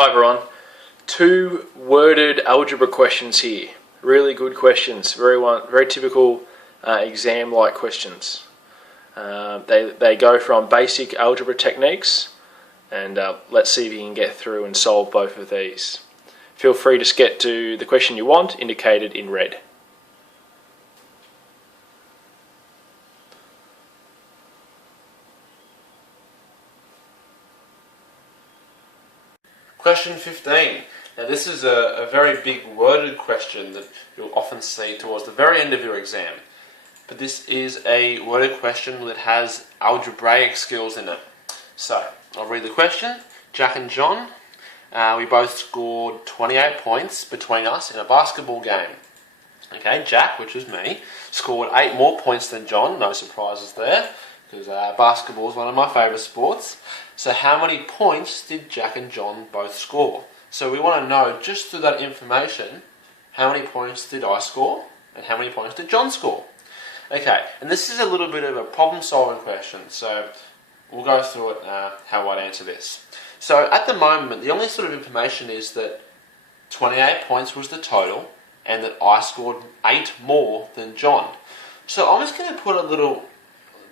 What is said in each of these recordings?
Hi everyone. Two worded algebra questions here. Really good questions. Very typical exam-like questions. They go from basic algebra techniques, and let's see if you can get through and solve both of these. Feel free to get to the question you want, indicated in red. Question 15. Now this is a very big worded question that you'll often see towards the very end of your exam. But this is a worded question that has algebraic skills in it. So, I'll read the question. Jack and John, we both scored 28 points between us in a basketball game. Okay, Jack, which was me, scored 8 more points than John, no surprises there, because basketball is one of my favourite sports. So how many points did Jack and John both score? So we want to know, just through that information, how many points did I score and how many points did John score? Okay, and this is a little bit of a problem-solving question, so we'll go through it how I'd answer this. So at the moment, the only sort of information is that 28 points was the total and that I scored 8 more than John. So I'm just going to put a little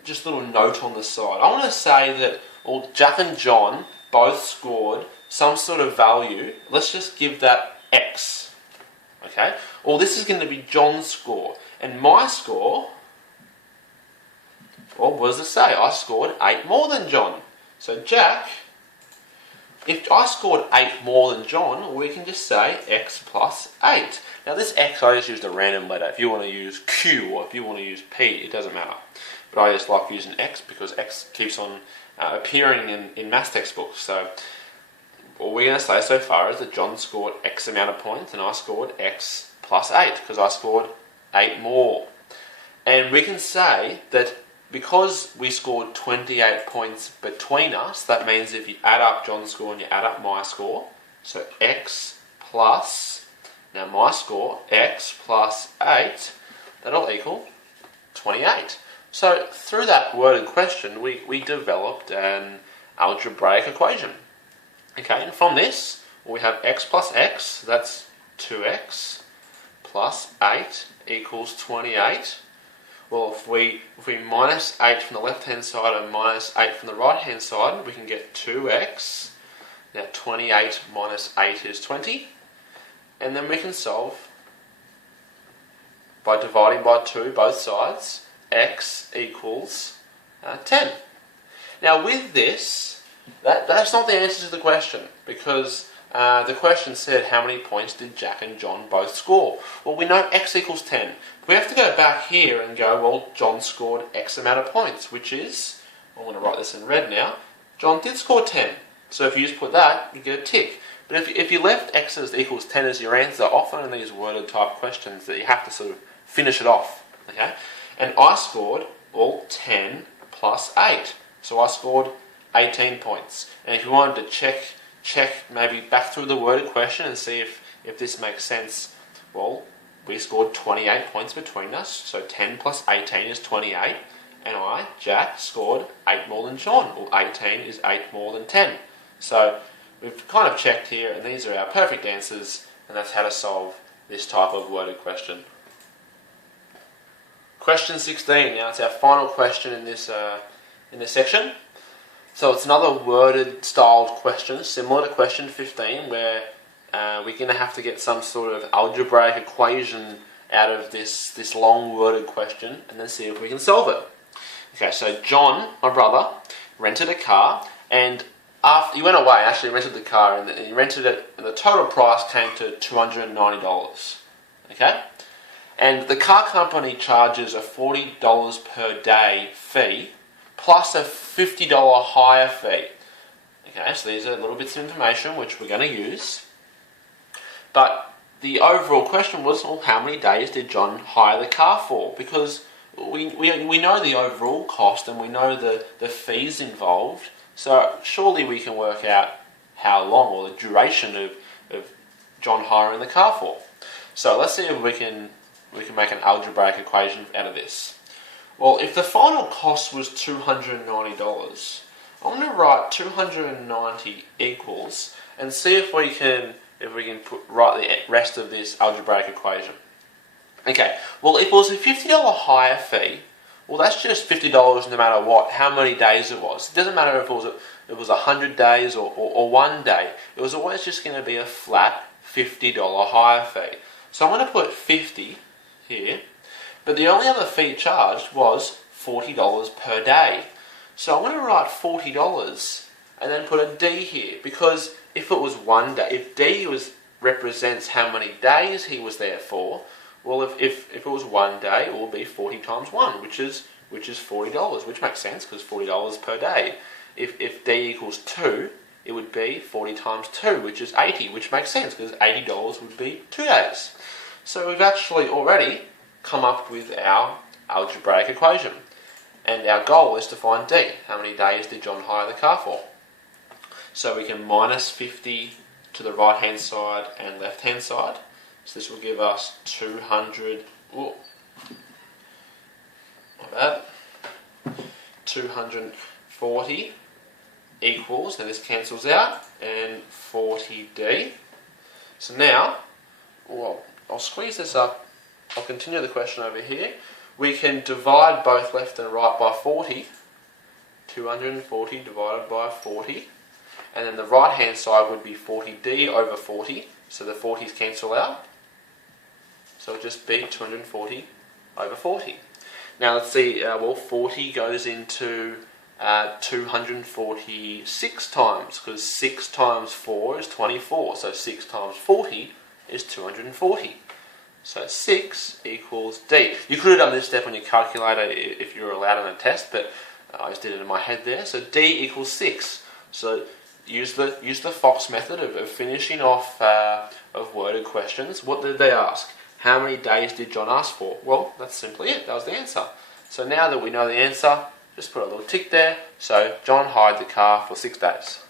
note on the side. I want to say that Jack and John both scored some sort of value. Let's just give that X. Okay? Or this is going to be John's score. And my score, well, what does it say? I scored 8 more than John. So Jack, if I scored 8 more than John, we can just say X plus 8. Now this X, I just used a random letter. If you want to use Q or if you want to use P, it doesn't matter. But I just like using X because X keeps on appearing in maths textbooks. So all we're going to say so far is that John scored X amount of points and I scored X plus 8 because I scored 8 more. And we can say that because we scored 28 points between us, that means if you add up John's score and you add up my score, so X plus, now my score, X plus 8, that'll equal 28. So through that worded question, we developed an algebraic equation. Okay, and from this, we have X plus X, that's 2X, plus 8 equals 28. Well, if we minus 8 from the left-hand side and minus 8 from the right-hand side, we can get 2x. Now 28 minus 8 is 20. And then we can solve by dividing by 2 both sides. X equals 10. Now with this, that's not the answer to the question, because the question said how many points did Jack and John both score. Well, we know X equals 10. We have to go back here and go, well, John scored X amount of points, which is, I'm going to write this in red now, John did score 10. So if you just put that, you get a tick. But if you left X as equals 10 as your answer, often in these worded type questions that you have to sort of finish it off. Okay? And I scored, well, 10 plus 8. So I scored 18 points. And if you wanted to check maybe back through the worded question and see if this makes sense, well, we scored 28 points between us, so 10 plus 18 is 28, and I, Jack, scored 8 more than John. Well, 18 is 8 more than 10. So we've kind of checked here, and these are our perfect answers, and that's how to solve this type of worded question. Question 16, now it's our final question in this section. So it's another worded styled question, similar to question 15, where we're going to have to get some sort of algebraic equation out of this long worded question and then see if we can solve it. Okay, so John, my brother, rented a car, and after he went away, actually rented the car, and he rented it, and the total price came to $290. Okay? And the car company charges a $40 per day fee plus a $50 hire fee. Okay, so these are little bits of information which we're going to use. But the overall question was, well, how many days did John hire the car for? Because we know the overall cost and we know the fees involved, so surely we can work out how long or the duration of John hiring the car for. So let's see if we can make an algebraic equation out of this. Well, if the final cost was $290, I'm going to write 290 equals, and see if we can write the rest of this algebraic equation. Okay, well if it was a $50 hire fee, well that's just $50 no matter what, how many days it was. It doesn't matter if it was 100 days or 1 day. It was always just going to be a flat $50 hire fee. So I'm going to put 50 here, but the only other fee charged was $40 per day. So I'm going to write $40 and then put a D here, because if it was 1 day, if D represents how many days he was there for, well if it was 1 day, it will be 40 times 1, which is $40, which makes sense because $40 per day. If D equals 2, it would be 40 times 2, which is 80, which makes sense because $80 would be 2 days. So we've actually already come up with our algebraic equation. And our goal is to find D. How many days did John hire the car for? So we can minus 50 to the right hand side and left hand side. So this will give us 200, not bad, 240 equals, now this cancels out, and 40D. So now, well, I'll squeeze this up, I'll continue the question over here. We can divide both left and right by 40, 240 divided by 40, and then the right hand side would be 40D over 40, so the 40s cancel out, so it'll just be 240 over 40. Now let's see, 40 goes into 246 times, because 6 times 4 is 24, so 6 times 40 is 240. So 6 equals D. You could have done this step on your calculator if you were allowed on a test, but I just did it in my head there. So D equals 6. So use the Fox method of finishing off of worded questions. What did they ask? How many days did John ask for? Well, that's simply it. That was the answer. So now that we know the answer, just put a little tick there. So John hired the car for 6 days.